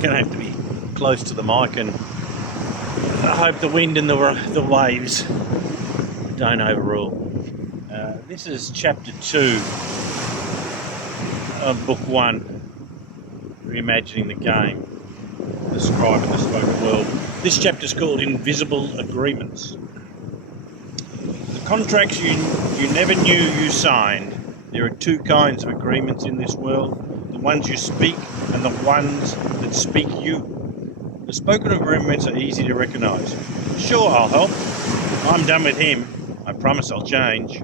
I'm going to have to be close to the mic, and I hope the wind and the waves don't overrule. This is chapter 2 of book 1, Reimagining the Game, the Scribe and the Spoken World. This chapter is called Invisible Agreements. The contracts you never knew you signed. There are two kinds of agreements in this world: the ones you speak and the ones that speak you. The spoken agreements are easy to recognise. Sure, I'll help. I'm done with him. I promise I'll change.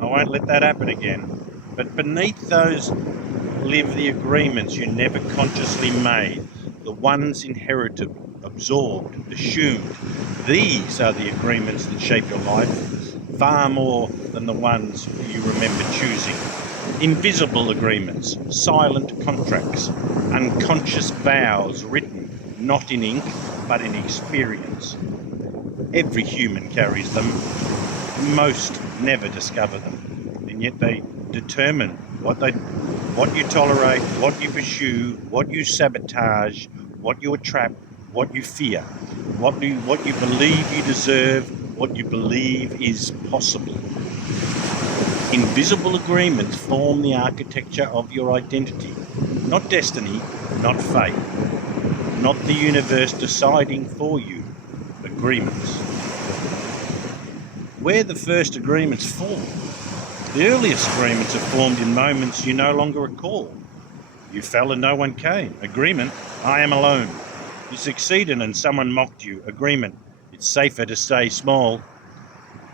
I won't let that happen again. But beneath those live the agreements you never consciously made, the ones inherited, absorbed, assumed. These are the agreements that shape your life, far more than the ones you remember choosing. Invisible agreements, silent contracts, unconscious vows written not in ink but in experience. Every human carries them. Most never discover them, and yet they determine what you tolerate, what you pursue, what you sabotage, what you attract, what you fear, what you believe you deserve, what you believe is possible. Invisible agreements form the architecture of your identity, not destiny, not fate, not the universe deciding for you. Agreements. Where the first agreements formed. The earliest agreements are formed in moments you no longer recall. You fell and no one came. Agreement, I am alone. You succeeded and someone mocked you. Agreement, it's safer to stay small.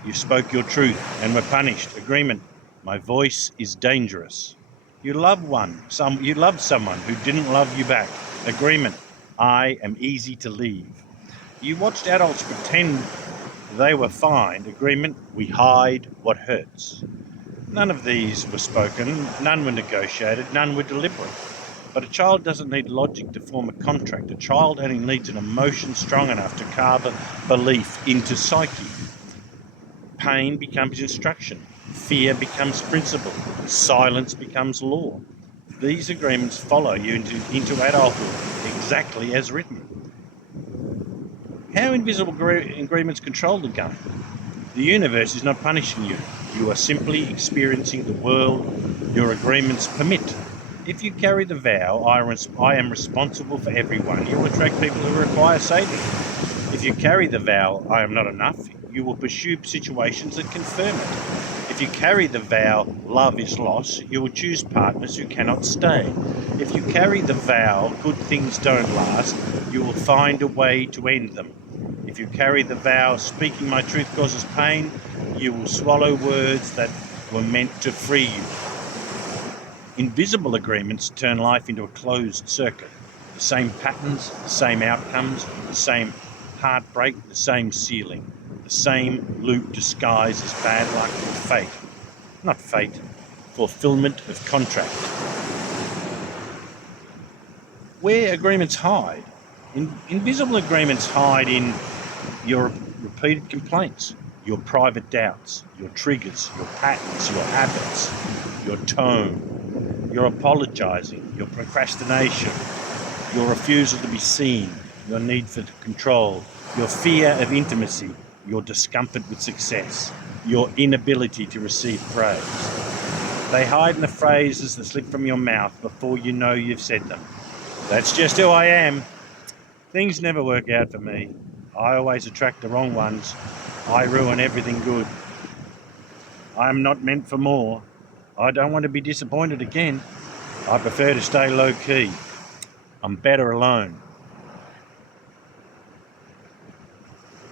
You spoke your truth and were punished. Agreement, my voice is dangerous. You loved someone who didn't love you back. Agreement, I am easy to leave. You watched adults pretend they were fine. Agreement, we hide what hurts. None of these were spoken, none were negotiated, none were deliberate. But a child doesn't need logic to form a contract. A child only needs an emotion strong enough to carve a belief into psyche. Pain becomes instruction. Fear becomes principle. Silence becomes law. These agreements follow you into adulthood, exactly as written. How invisible agreements control the game? The universe is not punishing you. You are simply experiencing the world your agreements permit. If you carry the vow, I am responsible for everyone, you will attract people who require saving. If you carry the vow, I am not enough, you will pursue situations that confirm it. If you carry the vow, love is loss, you will choose partners who cannot stay. If you carry the vow, good things don't last, you will find a way to end them. If you carry the vow, speaking my truth causes pain, you will swallow words that were meant to free you. Invisible agreements turn life into a closed circuit. The same patterns, the same outcomes, the same heartbreak, the same ceiling. The same loop disguised as bad luck or fate. Not fate, fulfillment of contract. Where agreements hide. Invisible agreements hide in your repeated complaints, your private doubts, your triggers, your patterns, your habits, your tone, your apologising, your procrastination, your refusal to be seen, your need for control, your fear of intimacy, your discomfort with success, your inability to receive praise. They hide in the phrases that slip from your mouth before you know you've said them. That's just who I am. Things never work out for me. I always attract the wrong ones. I ruin everything good. I am not meant for more. I don't want to be disappointed again. I prefer to stay low key. I'm better alone.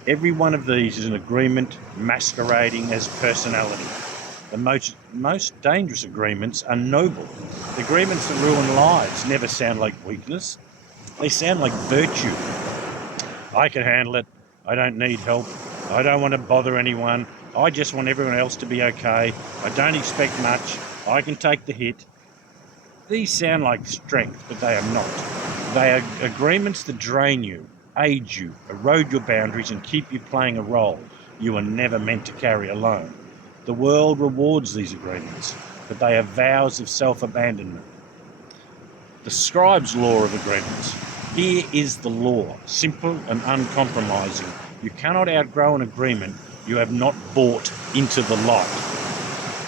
Every one of these is an agreement masquerading as personality. The most dangerous agreements are noble. The agreements that ruin lives never sound like weakness. They sound like virtue. I can handle it. I don't need help. I don't want to bother anyone. I just want everyone else to be okay. I don't expect much. I can take the hit. These sound like strength, but they are not. They are agreements that drain you, age you, erode your boundaries, and keep you playing a role you were never meant to carry alone. The world rewards these agreements, but they are vows of self-abandonment. The Scribe's law of agreements. Here is the law, simple and uncompromising. You cannot outgrow an agreement you have not bought into the light.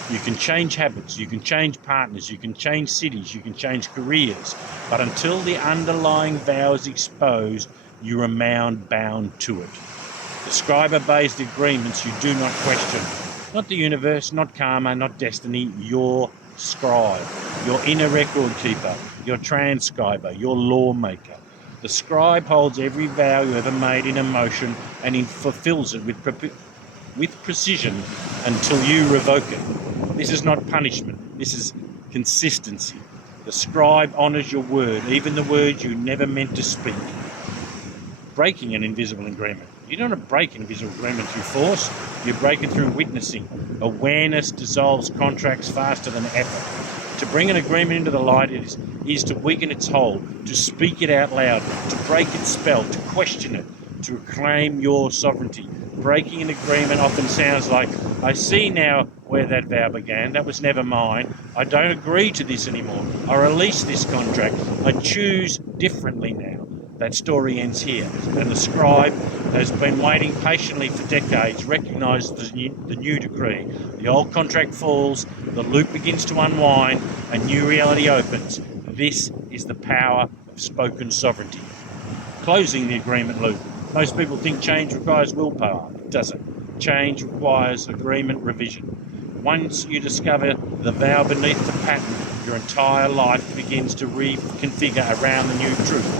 You can change habits, you can change partners, you can change cities, you can change careers, but until the underlying vow is exposed, you remain bound to it. The scribe obeys the agreements you do not question. Not the universe, not karma, not destiny, your scribe, your inner record keeper, your transcriber, your lawmaker. The scribe holds every vow you ever made in emotion and fulfills it with precision until you revoke it. This is not punishment, this is consistency. The scribe honours your word, even the words you never meant to speak. Breaking an invisible agreement. You don't break an invisible agreement through force, you break it through witnessing. Awareness dissolves contracts faster than effort. To bring an agreement into the light is to weaken its hold, to speak it out loud, to break its spell, to question it, to reclaim your sovereignty. Breaking an agreement often sounds like, I see now where that vow began. That was never mine. I don't agree to this anymore. I release this contract. I choose differently now. That story ends here, and the scribe has been waiting patiently for decades, recognises the new decree. The old contract falls, the loop begins to unwind, a new reality opens. This is the power of spoken sovereignty. Closing the agreement loop. Most people think change requires willpower. It doesn't. Change requires agreement revision. Once you discover the vow beneath the pattern, your entire life begins to reconfigure around the new truth.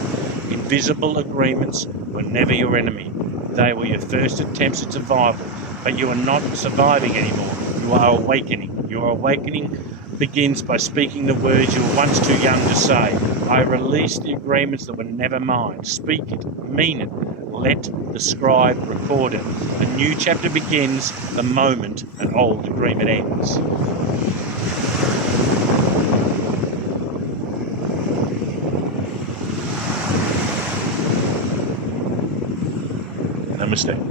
Invisible agreements were never your enemy. They were your first attempts at survival. But you are not surviving anymore. You are awakening. Your awakening begins by speaking the words you were once too young to say. I release the agreements that were never mine. Speak it, mean it. Let the scribe record it. A new chapter begins the moment an old agreement ends. Namaste.